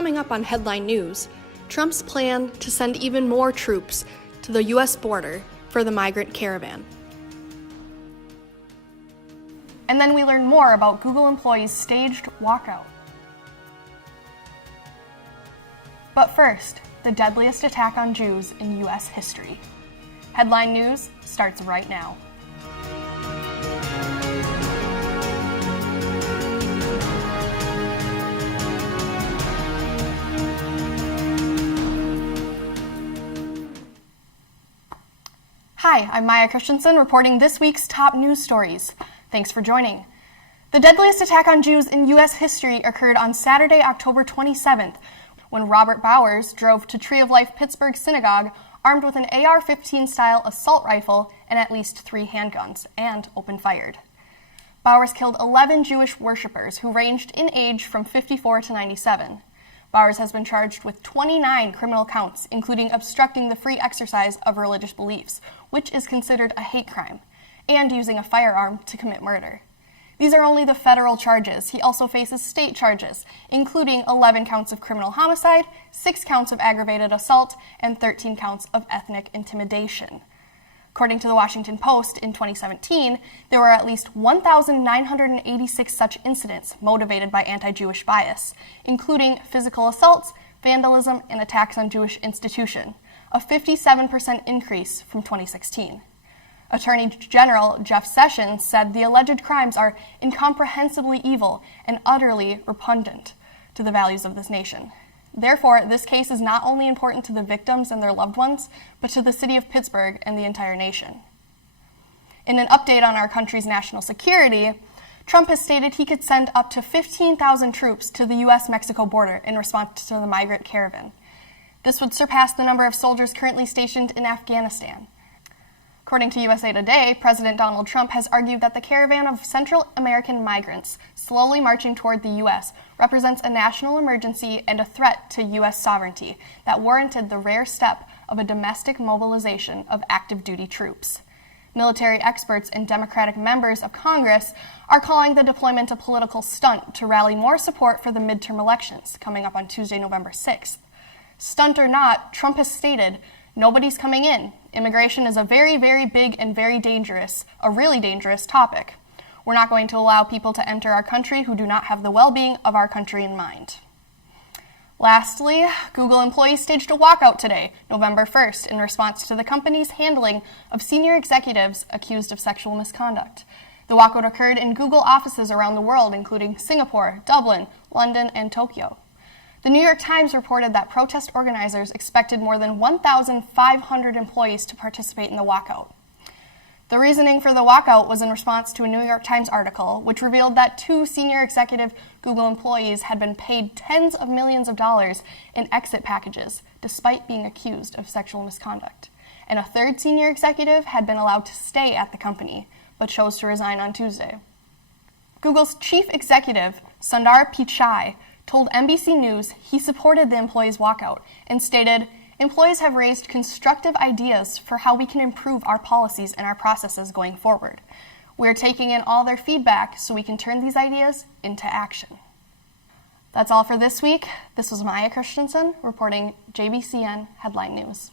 Coming up on Headline News, Trump's plan to send even more troops to the U.S. border for the migrant caravan. And then we learn more about Google employees' staged walkout. But first, the deadliest attack on Jews in U.S. history. Headline News starts right now. Hi, I'm Maya Christensen reporting this week's top news stories. Thanks for joining. The deadliest attack on Jews in U.S. history occurred on Saturday, October 27th, when Robert Bowers drove to Tree of Life Pittsburg Synagogue armed with an AR-15 style assault rifle and at least 3 handguns, and opened fire. Bowers killed 11 Jewish worshippers who ranged in age from 54 to 97. Bowers has been charged with 29 criminal counts, including obstructing the free exercise of religious beliefs, which is considered a hate crime, and using a firearm to commit murder. These are only the federal charges. He also faces state charges, including 11 counts of criminal homicide, 6 counts of aggravated assault, and 13 counts of ethnic intimidation. According to the Washington Post, in 2017, there were at least 1,986 such incidents motivated by anti-Jewish bias, including physical assaults, vandalism, and attacks on Jewish institutions, a 57% increase from 2016. Attorney General Jeff Sessions said the alleged crimes are incomprehensibly evil and utterly repugnant to the values of this nation. Therefore, this case is not only important to the victims and their loved ones, but to the city of Pittsburgh and the entire nation. In an update on our country's national security, Trump has stated he could send up to 15,000 troops to the U.S.-Mexico border in response to the migrant caravan. This would surpass the number of soldiers currently stationed in Afghanistan. According to USA Today, President Donald Trump has argued that the caravan of Central American migrants slowly marching toward the U.S. represents a national emergency and a threat to U.S. sovereignty that warranted the rare step of a domestic mobilization of active duty troops. Military experts and Democratic members of Congress are calling the deployment a political stunt to rally more support for the midterm elections coming up on Tuesday, November 6th. Stunt or not, Trump has stated, "Nobody's coming in. Immigration is a very, very big and very dangerous, a really dangerous topic. We're not going to allow people to enter our country who do not have the well-being of our country in mind." Lastly, Google employees staged a walkout today, November 1st, in response to the company's handling of senior executives accused of sexual misconduct. The walkout occurred in Google offices around the world, including Singapore, Dublin, London, and Tokyo. The New York Times reported that protest organizers expected more than 1,500 employees to participate in the walkout. The reasoning for the walkout was in response to a New York Times article, which revealed that 2 senior executive Google employees had been paid tens of millions of dollars in exit packages, despite being accused of sexual misconduct. And a 3rd senior executive had been allowed to stay at the company, but chose to resign on Tuesday. Google's chief executive, Sundar Pichai, told NBC News he supported the employees' walkout and stated, "Employees have raised constructive ideas for how we can improve our policies and our processes going forward. We are taking in all their feedback so we can turn these ideas into action." That's all for this week. This was Maya Christensen reporting JBCN Headline News.